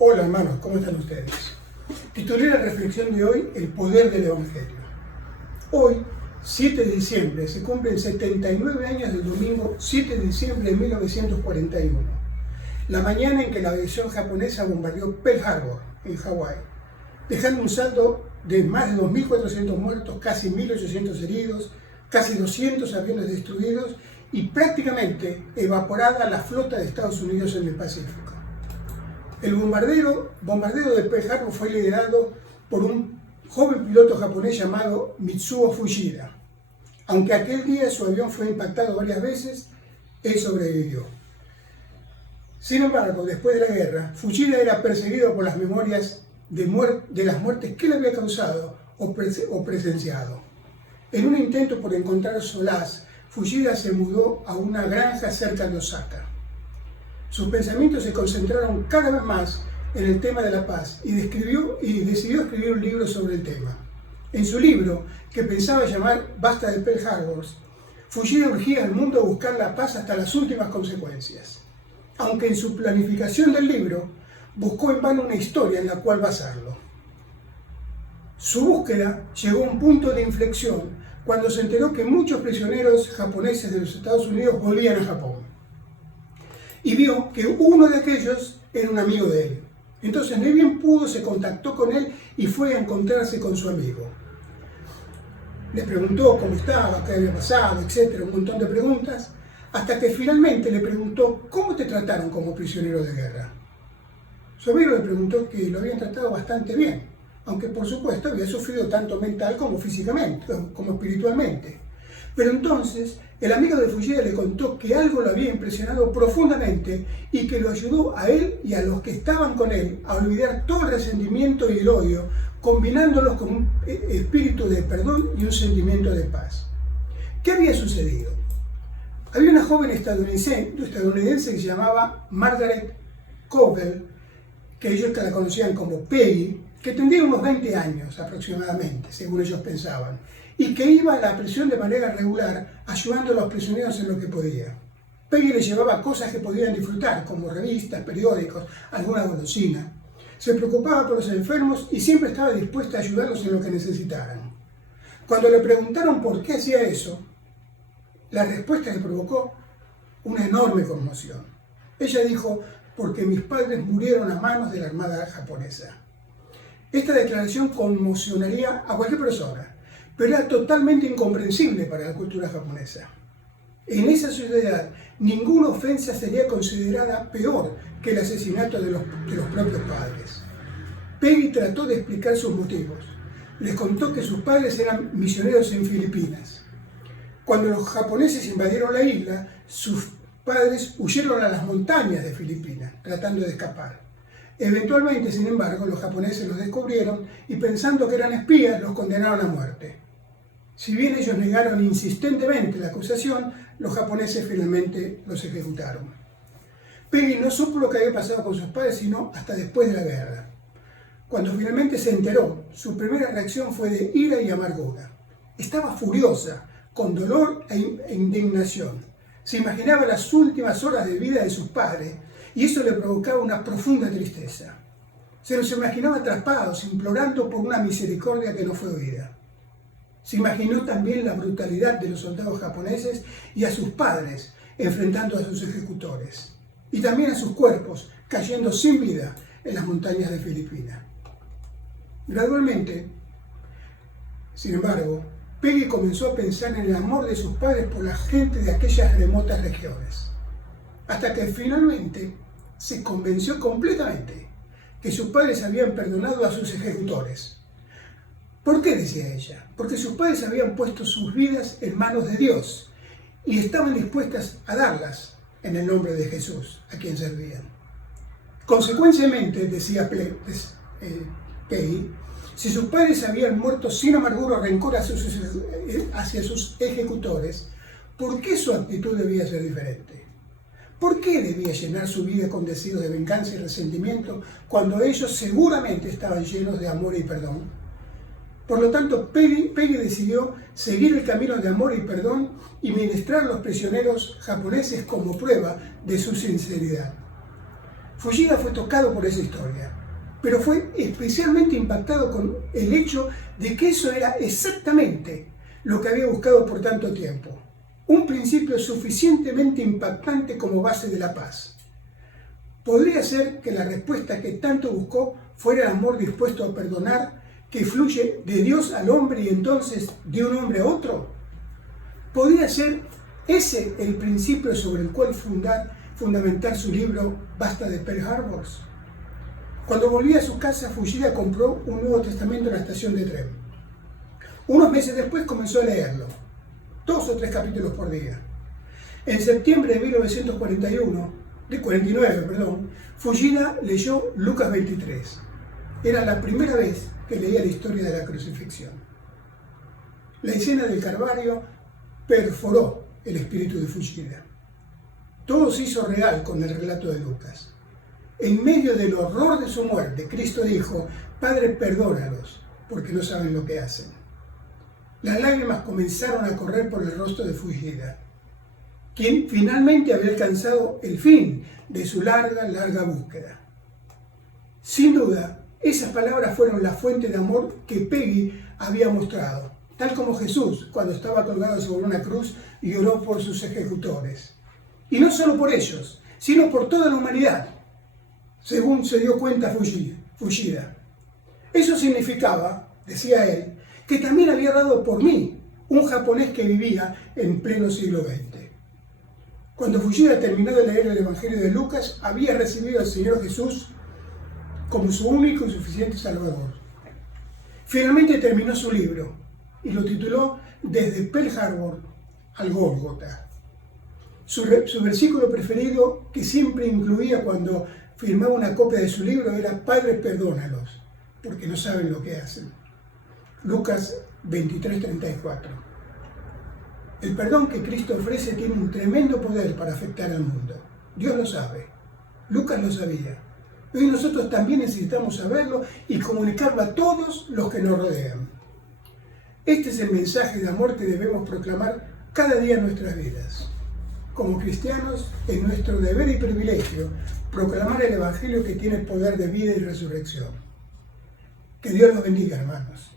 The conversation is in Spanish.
Hola hermanos, ¿cómo están ustedes? Titulé la reflexión de hoy El poder del Evangelio. Hoy, 7 de diciembre, se cumplen 79 años del domingo 7 de diciembre de 1941, la mañana en que la aviación japonesa bombardeó Pearl Harbor, en Hawái, dejando un saldo de más de 2.400 muertos, casi 1.800 heridos, casi 200 aviones destruidos y prácticamente evaporada la flota de Estados Unidos en el Pacífico. El bombardeo de Pearl Harbor fue liderado por un joven piloto japonés llamado Mitsuo Fuchida. Aunque aquel día su avión fue impactado varias veces, él sobrevivió. Sin embargo, después de la guerra, Fuchida era perseguido por las memorias de las muertes que él había causado o presenciado. En un intento por encontrar solaz, Fuchida se mudó a una granja cerca de Osaka. Sus pensamientos se concentraron cada vez más en el tema de la paz y decidió escribir un libro sobre el tema. En su libro, que pensaba llamar Basta de Pearl Harbor, Fuchida urgía al mundo a buscar la paz hasta las últimas consecuencias. Aunque en su planificación del libro buscó en vano una historia en la cual basarlo. Su búsqueda llegó a un punto de inflexión cuando se enteró que muchos prisioneros japoneses de los Estados Unidos volvían a Japón. Y vio que uno de aquellos era un amigo de él. Entonces, ni bien pudo, se contactó con él y fue a encontrarse con su amigo. Le preguntó cómo estaba, qué había pasado, etcétera, un montón de preguntas, hasta que finalmente le preguntó cómo te trataron como prisionero de guerra. Su amigo le preguntó que lo habían tratado bastante bien, aunque por supuesto había sufrido tanto mental como físicamente, como espiritualmente. Pero entonces el amigo de Fuchida le contó que algo lo había impresionado profundamente y que lo ayudó a él y a los que estaban con él a olvidar todo el resentimiento y el odio, combinándolos con un espíritu de perdón y un sentimiento de paz. ¿Qué había sucedido? Había una joven estadounidense que se llamaba Margaret Covell, que ellos la conocían como Peggy, que tendría unos 20 años aproximadamente, según ellos pensaban, y que iba a la prisión de manera regular, ayudando a los prisioneros en lo que podía. Peggy les llevaba cosas que podían disfrutar, como revistas, periódicos, alguna golosina. Se preocupaba por los enfermos y siempre estaba dispuesta a ayudarlos en lo que necesitaran. Cuando le preguntaron por qué hacía eso, la respuesta le provocó una enorme conmoción. Ella dijo: porque mis padres murieron a manos de la Armada japonesa. Esta declaración conmocionaría a cualquier persona, pero era totalmente incomprensible para la cultura japonesa. En esa sociedad, ninguna ofensa sería considerada peor que el asesinato de los propios padres. Peggy trató de explicar sus motivos. Les contó que sus padres eran misioneros en Filipinas. Cuando los japoneses invadieron la isla, sus padres huyeron a las montañas de Filipinas, tratando de escapar. Eventualmente, sin embargo, los japoneses los descubrieron y, pensando que eran espías, los condenaron a muerte. Si bien ellos negaron insistentemente la acusación, los japoneses finalmente los ejecutaron. Peggy no supo lo que había pasado con sus padres sino hasta después de la guerra. Cuando finalmente se enteró, su primera reacción fue de ira y amargura. Estaba furiosa, con dolor e indignación. Se imaginaba las últimas horas de vida de sus padres y eso le provocaba una profunda tristeza. Se los imaginaba atrapados, implorando por una misericordia que no fue oída. Se imaginó también la brutalidad de los soldados japoneses y a sus padres enfrentando a sus ejecutores. Y también a sus cuerpos cayendo sin vida en las montañas de Filipinas. Gradualmente, sin embargo, Peggy comenzó a pensar en el amor de sus padres por la gente de aquellas remotas regiones, hasta que finalmente se convenció completamente que sus padres habían perdonado a sus ejecutores. ¿Por qué?, decía ella. Porque sus padres habían puesto sus vidas en manos de Dios y estaban dispuestas a darlas en el nombre de Jesús, a quien servían. Consecuentemente, decía Peggy, si sus padres habían muerto sin amargura o rencor hacia sus ejecutores, ¿por qué su actitud debía ser diferente? ¿Por qué debía llenar su vida con deseos de venganza y resentimiento cuando ellos seguramente estaban llenos de amor y perdón? Por lo tanto, Peggy decidió seguir el camino de amor y perdón y ministrar a los prisioneros japoneses como prueba de su sinceridad. Fujita fue tocado por esa historia, pero fue especialmente impactado con el hecho de que eso era exactamente lo que había buscado por tanto tiempo. Un principio suficientemente impactante como base de la paz. ¿Podría ser que la respuesta que tanto buscó fuera el amor dispuesto a perdonar que fluye de Dios al hombre y entonces de un hombre a otro? ¿Podría ser ese el principio sobre el cual fundamentar su libro Basta de Pearl Harbor? Cuando volvía a su casa, Fujita compró un Nuevo Testamento en la estación de tren. Unos meses después comenzó a leerlo, 2 o 3 capítulos por día. En septiembre de 1949, Fujita leyó Lucas 23. Era la primera vez que leía la historia de la crucifixión. La escena del Calvario perforó el espíritu de Fujita. Todo se hizo real con el relato de Lucas. En medio del horror de su muerte, Cristo dijo: Padre, perdónalos, porque no saben lo que hacen. Las lágrimas comenzaron a correr por el rostro de Fujita, quien finalmente había alcanzado el fin de su larga búsqueda. Sin duda, esas palabras fueron la fuente de amor que Peggy había mostrado, tal como Jesús, cuando estaba colgado sobre una cruz, y oró por sus ejecutores. Y no solo por ellos, sino por toda la humanidad, según se dio cuenta Fujita. Eso significaba, decía él, que también había dado por mí, un japonés que vivía en pleno siglo XX. Cuando Fujita terminó de leer el Evangelio de Lucas, había recibido al Señor Jesús como su único y suficiente Salvador. Finalmente terminó su libro y lo tituló Desde Pearl Harbor al Gólgota. Su versículo preferido, que siempre incluía cuando firmaba una copia de su libro, era: Padre, perdónalos, porque no saben lo que hacen. Lucas 23:34. El perdón que Cristo ofrece tiene un tremendo poder para afectar al mundo. Dios lo sabe. Lucas lo sabía. Hoy nosotros también necesitamos saberlo y comunicarlo a todos los que nos rodean. Este es el mensaje de amor que debemos proclamar cada día en nuestras vidas. Como cristianos, es nuestro deber y privilegio proclamar el Evangelio que tiene poder de vida y resurrección. Que Dios los bendiga, hermanos.